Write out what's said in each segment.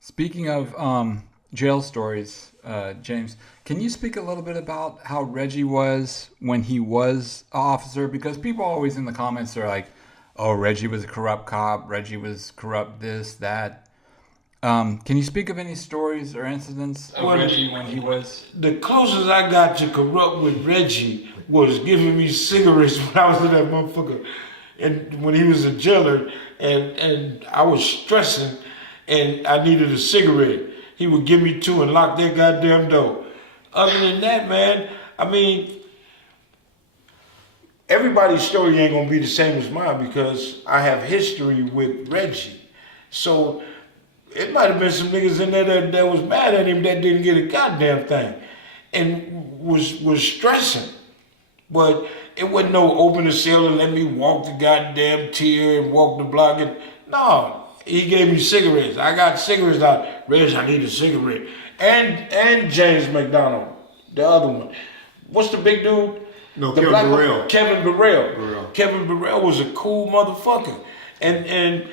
Speaking of jail stories, James, can you speak a little bit about how Reggie was when he was an officer? Because people always in the comments are like, "Oh, Reggie was a corrupt cop. Reggie was corrupt. This, that." Can you speak of any stories or incidents of Reggie when he was? The closest I got to corrupt with Reggie was giving me cigarettes when I was in that motherfucker, and when he was a jailer, and I was stressing, and I needed a cigarette. He would give me two and lock that goddamn door. Other than that, man, I mean, everybody's story ain't gonna be the same as mine because I have history with Reggie. So it might have been some niggas in there that was mad at him that didn't get a goddamn thing and was stressing. But it wasn't no open the cell and let me walk the goddamn tier and walk the block. And, no, he gave me cigarettes. I got cigarettes out. Reg, I need a cigarette. And James McDonald, the other one. What's the big dude? No, the Kevin Burrell. Kevin Burrell. Kevin Burrell was a cool motherfucker. And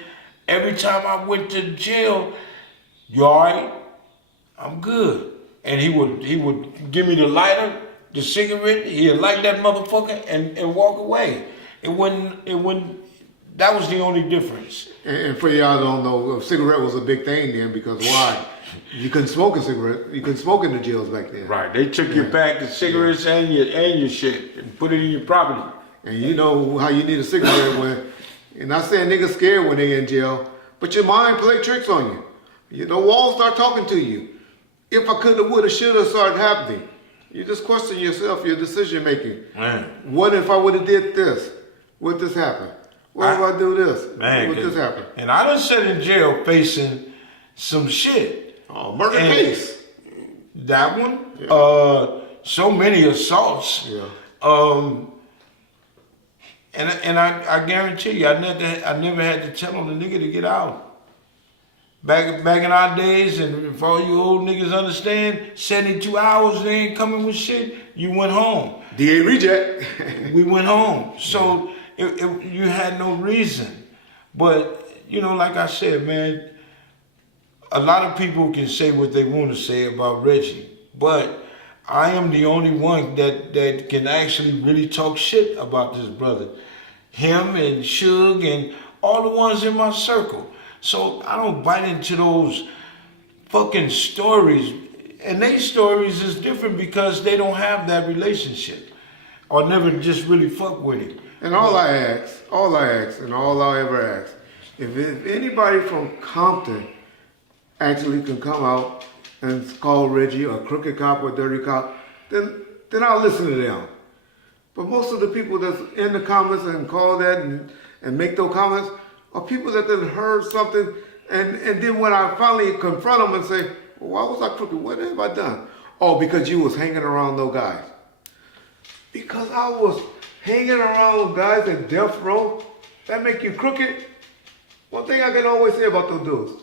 every time I went to jail, you all right? I'm good. And he would give me the lighter, the cigarette, he'd light that motherfucker and walk away. It wasn't, that was the only difference. And for y'all don't know, a cigarette was a big thing then because why? You couldn't smoke a cigarette. You couldn't smoke in the jails back then. Right. They took your pack of cigarettes and your shit and put it in your property. And you know how you need a cigarette when, and not saying niggas scared when they in jail, but your mind play tricks on you. You know, walls start talking to you. If I coulda, woulda, shoulda started happening. You just question yourself, your decision making. Man. What if I woulda did this? Would this happen? What if I do this? Man, would this happen? And I done sat in jail facing some shit. Oh, murder case. That one. Yeah. So many assaults. Yeah. And I guarantee you, I never had to tell on the nigga to get out. Back in our days, and if all you old niggas understand, 72 hours they ain't coming with shit, you went home. DA reject. We went home. So you had no reason. But, you know, like I said, man, a lot of people can say what they want to say about Reggie, but I am the only one that can actually really talk shit about this brother. Him and Suge and all the ones in my circle. So I don't bite into those fucking stories. And they stories is different because they don't have that relationship. Or never just really fuck with him. And all I ask, and all I ever ask, if anybody from Compton actually can come out and call Reggie a crooked cop or dirty cop, then I'll listen to them. But most of the people that's in the comments and call that and make those comments are people that then heard something and then when I finally confront them and say, well, why was I crooked? What have I done? Oh, because you was hanging around those guys. Because I was hanging around guys at Death Row, that make you crooked? One thing I can always say about those dudes,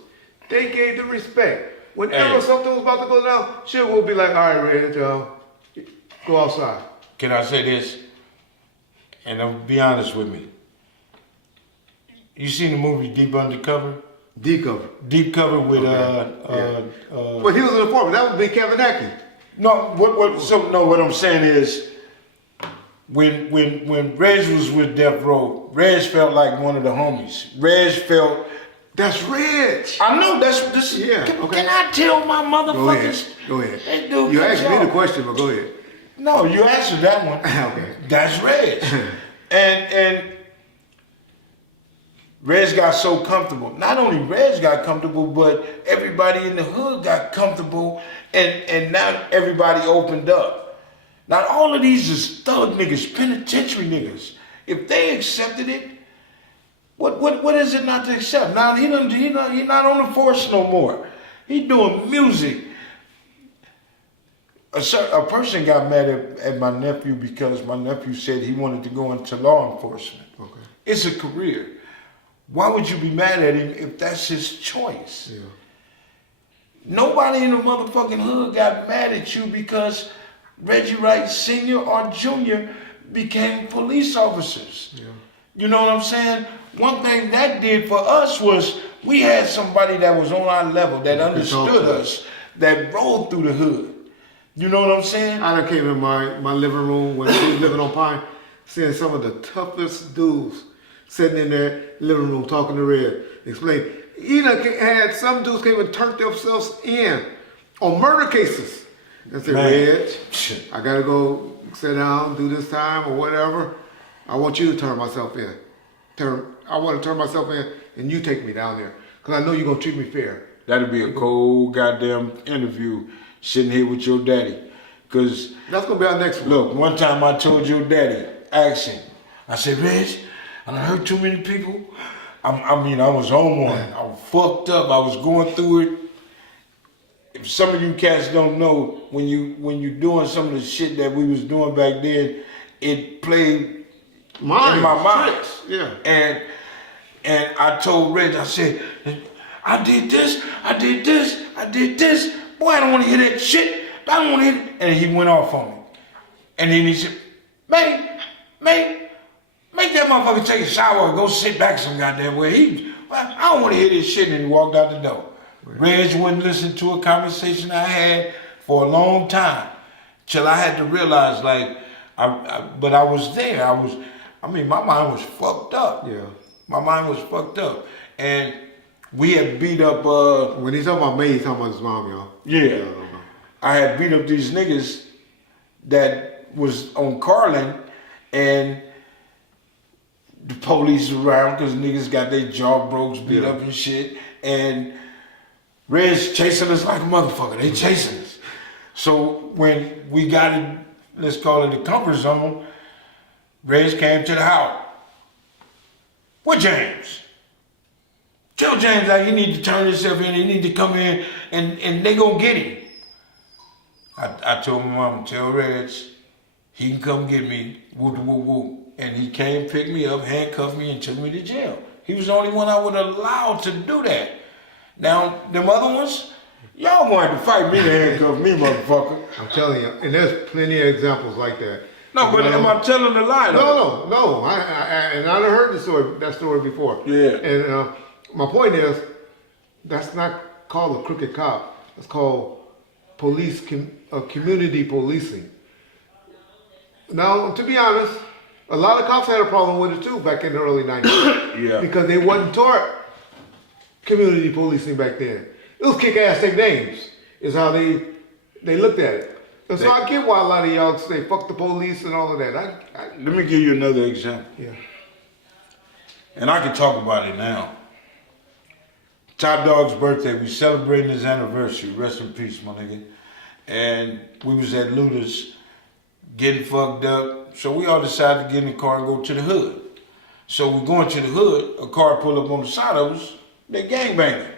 they gave the respect. Whenever something was about to go down, shit will be like, all right, Red, go outside. Can I say this? And be honest with me. You seen the movie Deep Undercover? Deep cover. Deep Cover with Well, he was an informant. That would be Kevin Ackey. No, what I'm saying is when Reg was with Death Row, Reg felt like one of the homies. Reg felt That's Reg. I know this. Yeah. Can I tell my motherfuckers? Go ahead. That dude You good asked me job. the question, but go ahead. No, you answered that one. Okay. That's Reg. and Reg got so comfortable. Not only Reg got comfortable, but everybody in the hood got comfortable, and now everybody opened up. Now all of these is thug niggas, penitentiary niggas. If they accepted it, what is it not to accept? Now he not on the force no more. He doing music. A person got mad at my nephew because my nephew said he wanted to go into law enforcement. Okay. It's a career. Why would you be mad at him if that's his choice? Yeah. Nobody in the motherfucking hood got mad at you because Reggie Wright Sr. or Jr. became police officers. Yeah. You know what I'm saying? One thing that did for us was We had somebody that was on our level, that understood to us, that rolled through the hood. You know what I'm saying? I done came in my living room when we was living on Pine, seeing some of the toughest dudes sitting in their living room talking to Red. Explain. He done had some dudes came and turned themselves in on murder cases. And said, Red, I gotta go sit down, do this time or whatever. I want you to turn myself in. I want to turn myself in and you take me down there. Because I know you're going to treat me fair. That'd be a cold goddamn interview sitting here with your daddy. Because that's going to be our next one. Look, one time I told your daddy, asked him, I said, Reg, I done hurt too many people. I was on one. I was fucked up. I was going through it. If some of you cats don't know, when you doing some of the shit that we was doing back then, it played in my mind. Yeah. And I told Reg, I said, I did this. Boy, I don't want to hear that shit. I don't want to hear it. And he went off on me. And then he said, man, make that motherfucker take a shower and go sit back some goddamn way. I don't want to hear this shit. And he walked out the door. Reg wouldn't listen to a conversation I had for a long time. Till I had to realize, like, but I was there. My mind was fucked up. Yeah. My mind was fucked up. And we had beat up, when he's talking about me, he's talking about his mom, y'all. Yeah. I had beat up these niggas that was on Carlin, and the police around because niggas got their jaw broke, beat up and shit. And Red's chasing us like a motherfucker. They chasing us. So when we got it, let's call it the comfort zone, Reg came to the house. What James? Tell James that he need to turn himself in. He need to come in and they gonna get him. I told my mom, tell Reg, he can come get me, whoop, whoop, whoop. And he came, picked me up, handcuffed me, and took me to jail. He was the only one I would allow to do that. Now, them other ones, y'all wanted to fight me to handcuff me, motherfucker. I'm telling you, and there's plenty of examples like that. No, but am I telling a lie? No. I done heard that story before. Yeah. And my point is, that's not called a crooked cop. It's called community policing. Now, to be honest, a lot of cops had a problem with it too back in the early 90s. Yeah. Because they wasn't taught community policing back then. It was kick ass, take names, is how they looked at it. And so I get why a lot of y'all say fuck the police and all of that. Let me give you another example. Yeah. And I can talk about it now. Top Dog's birthday, we celebrating his anniversary. Rest in peace, my nigga. And we was at Luda's getting fucked up. So we all decided to get in the car and go to the hood. So we going to the hood, a car pulled up on the side of us, they gangbanging.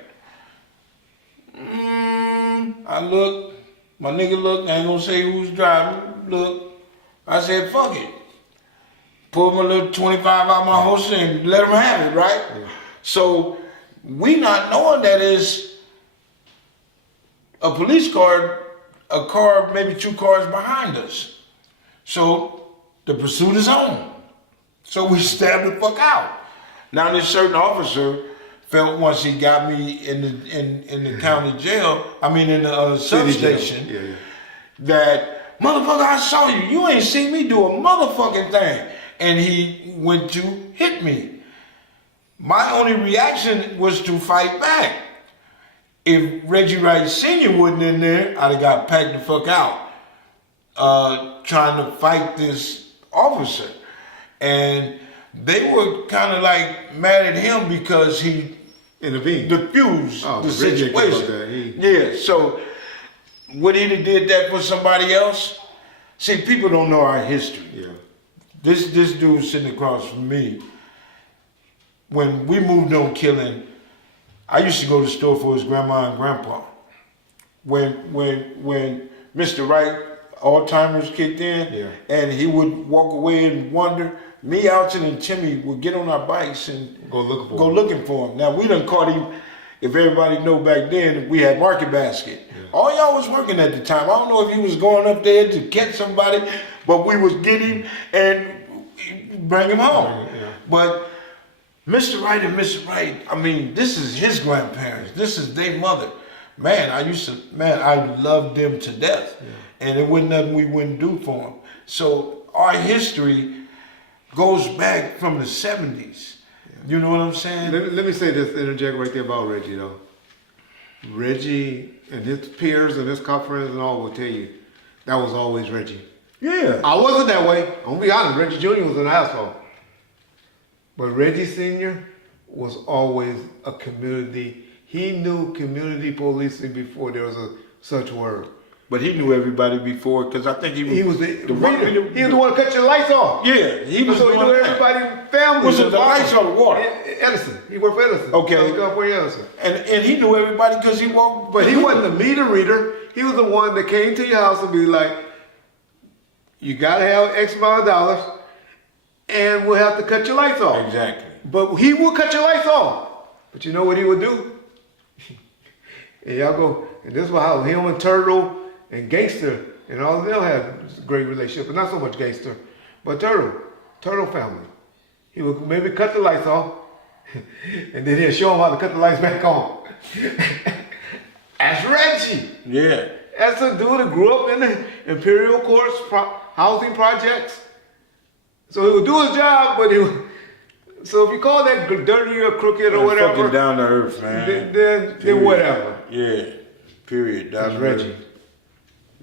I look, my nigga look, I ain't gonna say who's driving, look. I said, fuck it. Pulled my little 25 out my holster and let them have it, right? Yeah. So we not knowing that is a police car, a car, maybe two cars behind us. So the pursuit is on. So we stabbed the fuck out. Now this certain officer felt once he got me in the county jail, in the substation, that motherfucker, I saw you. You ain't seen me do a motherfucking thing. And he went to hit me. My only reaction was to fight back. If Reggie Wright Sr. wasn't in there, I'd have got packed the fuck out trying to fight this officer. And they were kind of like mad at him because he diffused the situation. Yeah, so would he have did that for somebody else? See, people don't know our history. Yeah. This dude sitting across from me, when we moved on killing, I used to go to the store for his grandma and grandpa. When Mr. Wright, Alzheimer's kicked in, and he would walk away and wonder, me, Alton, and Timmy would get on our bikes and go looking for him. Now, we done caught him, if everybody know back then, we had Market Basket. Yeah. All y'all was working at the time. I don't know if he was going up there to catch somebody, but we was getting him and bring him home. Yeah. But Mr. Wright and Mr. Wright, I mean, this is his grandparents. This is their mother. Man, I loved them to death. Yeah. And it wasn't nothing we wouldn't do for them. So our history goes back from the 70s. Yeah. You know what I'm saying? Let me say this, interject right there about Reggie, though. Reggie and his peers and his cop friends and all will tell you, that was always Reggie. Yeah. I wasn't that way. I'm going to be honest, Reggie Jr. was an asshole. But Reggie Sr. was always a community. He knew community policing before there was such word. But he knew everybody before, because I think he was the reader. He was the one to cut your lights off. Yeah, he was. So he knew everybody's family. Was it the lights or the water? Edison. He worked for Edison. Okay. Edison. And he knew everybody because he walked. But he wasn't the meter reader. He was the one that came to your house and be like, you got to have X amount of dollars, and we'll have to cut your lights off. Exactly. But he will cut your lights off. But you know what he would do? And y'all go, and this was how him and Turtle and Gangster and all of them had a great relationship, but not so much Gangster, but Turtle family. He would maybe cut the lights off, and then he'll show him how to cut the lights back on. That's Reggie. Yeah. That's a dude that grew up in the Imperial Courts housing projects. So he would do his job, but he would. So if you call that dirty or crooked or whatever, fucking down to earth, man. Then whatever. Yeah. Period. That's Reggie.